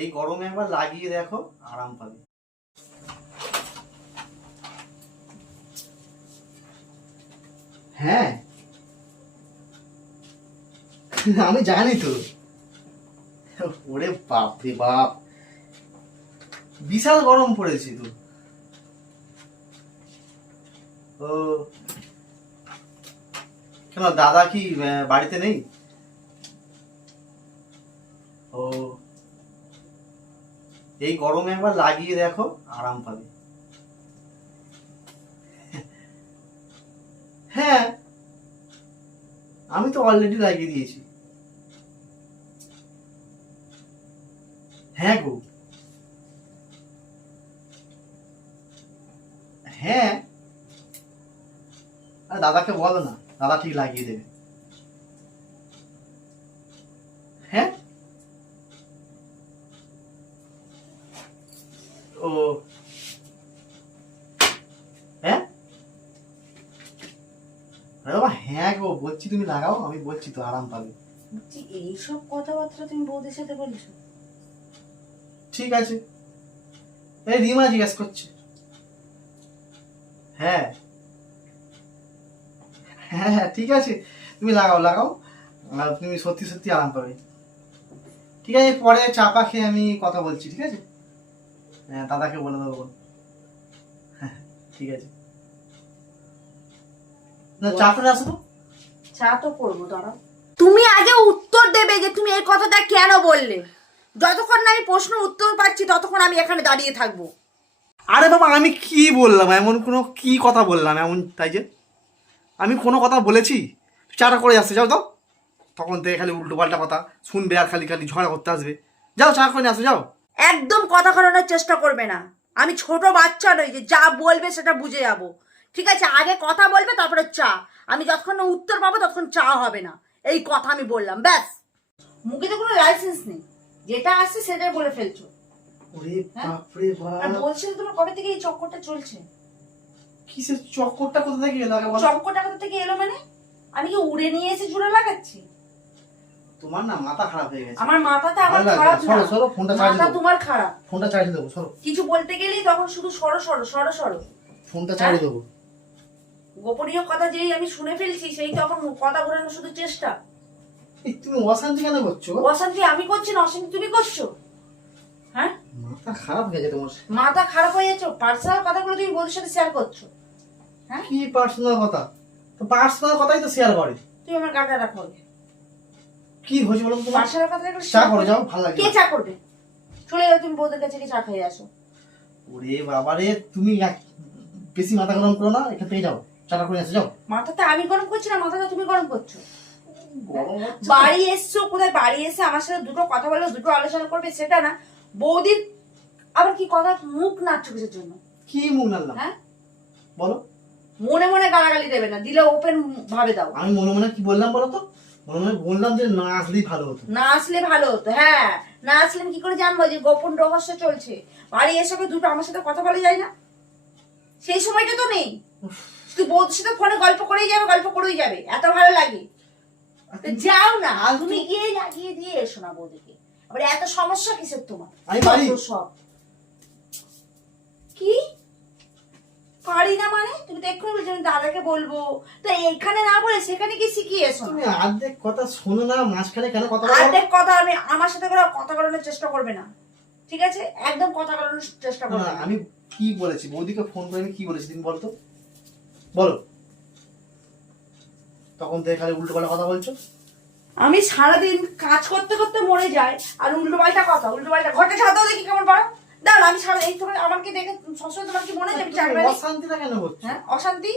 এই গরমে একবার লাগিয়ে দেখো, আরাম পাবে। হ্যাঁ আমি জানি তো। ওরে বাপ রে বাপ, বিশাল গরম পড়েছে তো। ও কেন, দাদা কি বাড়িতে নেই? ও এই গরমে একবার লাগিয়ে দেখো, আরাম পাবে। হ্যাঁ আমি তো অলরেডি লাগিয়ে দিয়েছি। হ্যাঁ গো, হ্যাঁ আর দাদাকে বলো না, দাদা ঠিক লাগিয়ে দেবে। হ্যাঁ ও হ্যাঁ আরে বাবা, হ্যাঁ গো বলছি, তুমি লাগাও, আমি বলছি তো আরাম পাবে। এইসব কথাবার্তা তুমি বৌদির সাথে বলছো? ঠিক আছে, এই রিমা জিজ্ঞেস করছে। হ্যাঁ হ্যাঁ হ্যাঁ ঠিক আছে, তুমি লাগাও লাগাও, আর তুমি সত্যি সত্যি আরাম পাবে। ঠিক আছে, পরে চাপা খেয়ে আমি কথা বলছি, ঠিক আছে? হ্যাঁ দাদাকে বলে দেবো। হ্যাঁ ঠিক আছে, না চা করে আসো তো। চা তো করবো, দাঁড়াও। তুমি আগে উত্তর দেবে যে তুমি এই কথাটা কেন বললে। যতক্ষণ না আমি প্রশ্নের উত্তর পাচ্ছি ততক্ষণ আমি এখানে দাঁড়িয়ে থাকবো। আরে বাবা, আমি কি বললাম, এমন কোনো কি কথা বললাম এমন, তাই যে আমি কোনো কথা বলেছি? চাটা করে আসতে যাও তো, তখন থেকে খালি উল্টো পাল্টা কথা শুনবে আর খালি খালি ঝগড়া করতে আসবে। যাও চা করে আসো, যাও। একদম কথা ঘোরানোর চেষ্টা করবে না। আমি ছোট বাচ্চা নই যে যা বলবে সেটা বুঝে যাব। ঠিক আছে, আগে কথা বলবে তারপরে চা। আমি যতক্ষণ না উত্তর পাবো ততক্ষণ চা হবে না, এই কথা আমি বললাম, ব্যাস। মুখে তো কোনো লাইসেন্স নেই, যেটা আসছে সেটাই বলে ফেলছো। ওরে বাপ রে বাপ, আর বলছিলে তোমার কবে থেকে এই চক্করটা চলছে? কিসের চক্করটা কোথা থেকে এলো আগে বলো? চক্করটা কোথা থেকে এলো মানে? আমি কি উড়ে নিয়ে এসে জুড়ে লাগাচ্ছি? তোমার না মাথা খারাপ হয়ে গেছে। আমার মাথাটা আমার খারাপ না, সরো সরো, ফোনটা চার্জ মাথা দাও। তোমার খারাপ। ফোনটা চার্জ দেবো, সরো। কিছু বলতে গেলেই তখন শুধু সরো সরো সরো সরো। ফোনটা চার্জ দেবো। গোপনীয় কথা যেই আমি শুনে ফেলছি সেই তখন কথা ঘোরানোর শুধু চেষ্টা। এই তুমি অশান্তি কেন করছো? অশান্তি আমি করছি না, অশান্তি তুমি করছো। হ্যাঁ মাথা খারাপ হয়ে গেছে তোমার। মাথা খারাপ হয়ে যাচ্ছে, পার্সোনাল কথাগুলো তুমি বৌদির সাথে শেয়ার করছো। হ্যাঁ কি পার্সোনাল কথা? তো পার্সোনাল কথাই তো শেয়ার করে। তুমি আমার গাটা রাখো। কি হয়েছে বলো তো তোমার? পার্সোনাল কথা চা করে যাও, ভালো লাগে। কে চা করবে? চলে যাও তুমি বৌদির কাছে গিয়ে চা খেয়ে আসো। ওরে বাবারে, তুমি বেশি মাথা গরম করো না, এখান থেকে যাও, চাটা করে আসো, যাও। মাথাটা আমি গরম করছি না, মাথাটা তুমি গরম করছো। গরম হচ্ছে। বাড়ি এসছো, কোথায় বাড়ি এসে আমার সাথে দুটো কথা বলে দুটো আলোচনা করবে সেটা না, বৌদির আবার কি কথা মুখ নাচছো কিসের জন্য? কি মুখ নাড়লাম? হ্যাঁ বলো। মনে মনে গালাগালি দেবে না, দিলে ওপেন ভাবে দাও। আমি মনে মনে কি বললাম বলো তো? মনে মনে বললাম যে না আসলেই ভালো হতো। না আসলে ভালো হতো, হ্যাঁ। না আসলে আমি কি করে জানবো যে গোপন রহস্য চলছে? বাড়ি এসে কি দুটো আমার সাথে কথা বলে যায় না? সেই সময়টা তো নেই। তুই বৌদির সাথে ফোনে গল্প করেই যাবে, গল্প করেই যাবে, এত ভালো লাগে। তো যাও না, তুমি গিয়ে লাগিয়ে দিয়ে এসো না বৌদিকে। আবার এত সমস্যা কিসের তোমার? আমি পারি। সব কি পারি না মানে? তুমি তো এক্ষুনি বলছো আমি দাদাকে বলবো, তো এখানে না বলে সেখানে কি শিখিয়ে এসো? তুমি অর্ধেক কথা শোনো না, মাঝখানে কেন কথা বলো? অর্ধেক কথা আমি আমার সাথে করে কথা বলানোর চেষ্টা করবে না, ঠিক আছে? একদম কথা বলানোর চেষ্টা করবে না না। আমি কি বলেছি বৌদিকে ফোন করে, আমি কি বলেছি তুমি বলো তো, বলো। তখন থেকে খালি উল্টো পাল্টা কথা বলছো। আমি সারাদিন কাজ করতে করতে মরে যাই আর উল্টো পাল্টা কথা, উল্টো পাল্টা ঘরটা ছাড়াও দেখি কেমন পারো। দাঁড়াও, আমি সারা এই তোমার আমাকে দেখে সবসময় তোমার কি মনে হয় আমি চাকরি? অশান্তিটা কেন হচ্ছে? হ্যাঁ অশান্তি?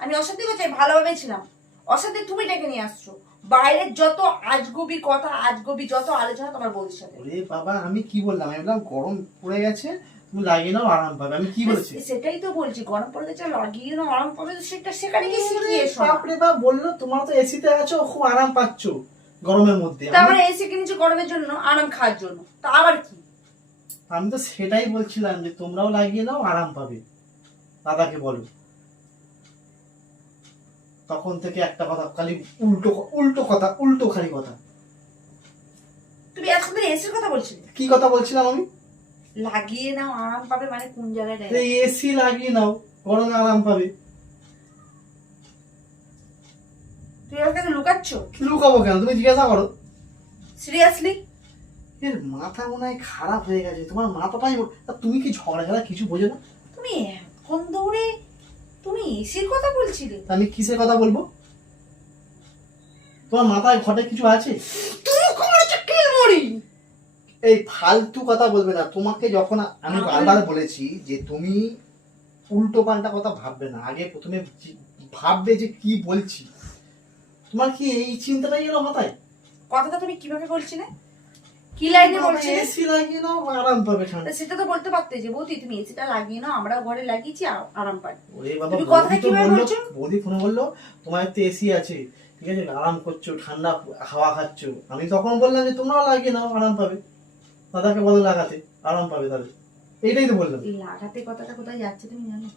আমি অশান্তি করছি? ভালোভাবে ছিলাম। অশান্তি তুমি ডেকে নিয়ে আসছো। বাইরের যত আজগুবি কথা, আজগুবি যত আলোচনা তোমার বৌদির সাথে। ওরে বাবা, আমি কি বললাম? আমি বললাম গরম পড়ে গেছে, তুমি লাগিয়ে নাও, আরাম পাবে। আমি কি বলেছি? সেটাই তো বলছি, গরম পড়ে গেছে লাগিয়ে নাও, আরাম পাবে। সেটা সেখানে কি শিখিয়ে এসো? বাপরে বাপ, বললো তোমার তো এসিতে আছো, খুব আরাম পাচ্ছো গরমের মধ্যে। তারপরে এসি কিনেছি গরমের জন্য, আরাম খাওয়ার জন্য, তা আবার কি? আমি তো সেটাই বলছিলাম যে তোমরাও লাগিয়ে নাও, আরাম পাবে, দাদাকে বলো। তখন থেকে একটা কথা খালি উল্টো উল্টো কথা, উল্টো খালি কথা। তুমি এখন এসির কথা বলছিলে, কি কথা বলছিলাম আমি? লাগিয়ে নাও আরাম পাবে, মানে কোন জায়গায় এই এসি লাগিয়ে নাও, গরমে আরাম পাবে। তুই ওর কাছে লুকাচ্ছ? লুকাবো কেন, তুমি জিজ্ঞাসা করো। সিরিয়াসলি? এর মাথা মনে হয় খারাপ হয়ে গেছে, তোমার মাথাটাই। তুমি কি ঝগড়া কিছু বোঝো না? তুমি এখন দৌড়ে তুমি এসির কথা বলছিলে? আমি কিসের কথা বলবো? তোমার মাথায় ঘটে কিছু আছে? তুমি করেছো কি মরি? এই ফালতু কথা বলবে না। তোমাকে যখন আমি বারবার বলেছি যে তুমি উল্টো পাল্টা কথা ভাববে না, আগে প্রথমে ভাববে যে কি বলছি। তোমার কি এই চিন্তাটাই এলো মাথায়? কথাটা তুমি কিভাবে বলছিলে, কি লাইনে বলছিলে? এসি লাগিয়ে নাও, আরাম পাবে ঠান্ডা। সেটা তো বলতে পারতে যে বৌদি তুমি এসিটা লাগিয়ে নাও, আমরা ঘরে লাগিয়েছি আরাম পাই। ওরে বাবা, তুমি কথাটা কিভাবে বলছো? বৌদি ফোনে বললো তোমার তো এসি আছে, ঠিক আছে, আরাম করছো, ঠান্ডা হাওয়া খাচ্ছো। আমি তখন বললাম যে তোমরাও লাগিয়ে নাও, আরাম পাবে। দাদাকে বলো লাগাতে, আরাম পাবে তাহলে। এইটাই তো বললাম। এই লাগাতে কথাটা কোথায় যাচ্ছে তুমি জানো?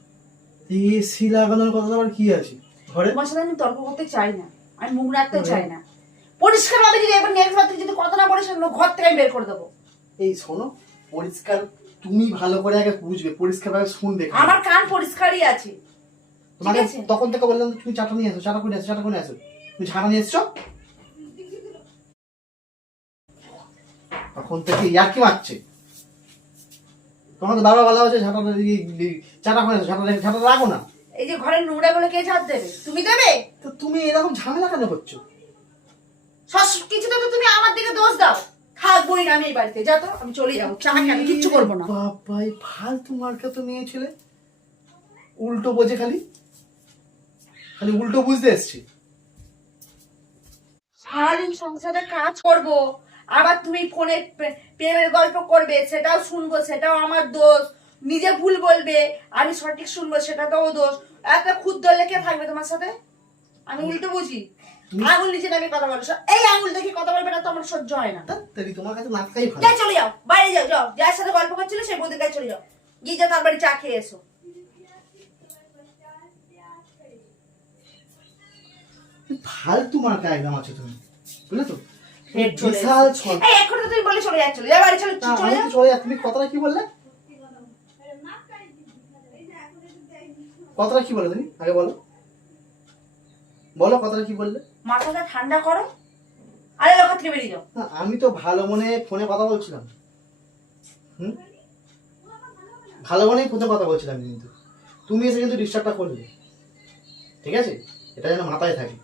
এসি লাগানোর কথা আবার কি আছে ঘরে? তোমার সাথে আমি তর্ক করতে চাই না, আমি মুখ রাখতেও চাই না। পরিষ্কার ভাবে যদি এবার নেক্সট বার যদি কথা না বলিস, ঘর থেকে আমি বের করে দেবো। এই শোনো, পরিষ্কার তুমি ভালো করে আগে বুঝবে, পরিষ্কার ভাবে শুনবে। আমার কান পরিষ্কারই আছে। তোমাকে তখন থেকে বললাম তুমি চাটা নিয়ে আসো, চাটা করে আসো, চাটা করে আসো। তুমি ঝাঁটা নিয়ে এসছো, তখন থেকে ইয়ার্কি মারছে। তোমাকে বাবা বলা হচ্ছে ঝাঁটা চাটা করে আসো, ঝাঁটা রাখো না। এই যে ঘরের নোংরা গুলো কে ঝাড় দেবে? তুমি দেবে? তো তুমি এরকম ঝামেলা কেন করছো? সব কিছুতে তো তুমি আমার দিকে দোষ দাও। থাকবোই না আমি এই বাড়িতে, যা তো, আমি চলে যাবো। চা আমি কিচ্ছু করবো না। বাবাই ফালতু মার্কা তো নিয়েছিলে, উল্টো বোঝে, খালি খালি উল্টো বুঝতে এসছি। সারাদিন সংসারে কাজ করব, আবার তুমি ফোনে প্রেমের গল্প করবে, সেটাও শুনবো, সেটাও আমার দোষ। নিজে ভুল বলবে, আমি সঠিক শুনবো, সেটাতেও দোষ। একটা ক্ষুদ্র লেখে থাকবে তোমার সাথে? আমি উল্টো বুঝি? আঙুল নিচে নামে কথা বলো, এই আঙুল দেখে কথা বলবে না তো আমার সহ্য হয় না। তাই তোমার কাছে নাটকাই ভালো। যাই চলে যাও, বাইরে যাও, যাও যার সাথে গল্প করছিল সেই বৌদির কাছে চলে যাও, গিয়ে যাও তার বাড়ি চা খেয়ে এসো। ফালতু মার্কা একদম আছে তুমি, বুঝলে তো? বিশাল বিশাল এই এখন তো তুমি বলে চলে যাচ্ছ, যা বাড়ি চলে চলে যাও। চলে যা। তুমি কথাটা কি বললে? কথাটা কি বলে তুমি আগে বলো, বলো কথাটা কি বললে? মাথাটা ঠান্ডা করো, আরে লোক থেকে বেরিয়ে যাও। না, আমি তো ভালো মনে ফোনে কথা বলছিলাম। ভালো মনেই ফোনে কথা বলছিলাম, কিন্তু তুমি এসে কিন্তু ডিস্টার্বটা করলে। ঠিক আছে, এটা যেন মাথায় থাকে।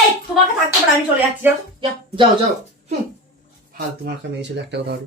এই তোমাকে থাকতে পারে, আমি চলে যাচ্ছি, যাও যাও যাও যাও। ফালতু মার্কা মেয়ে ছেলে একটা কথা বলো।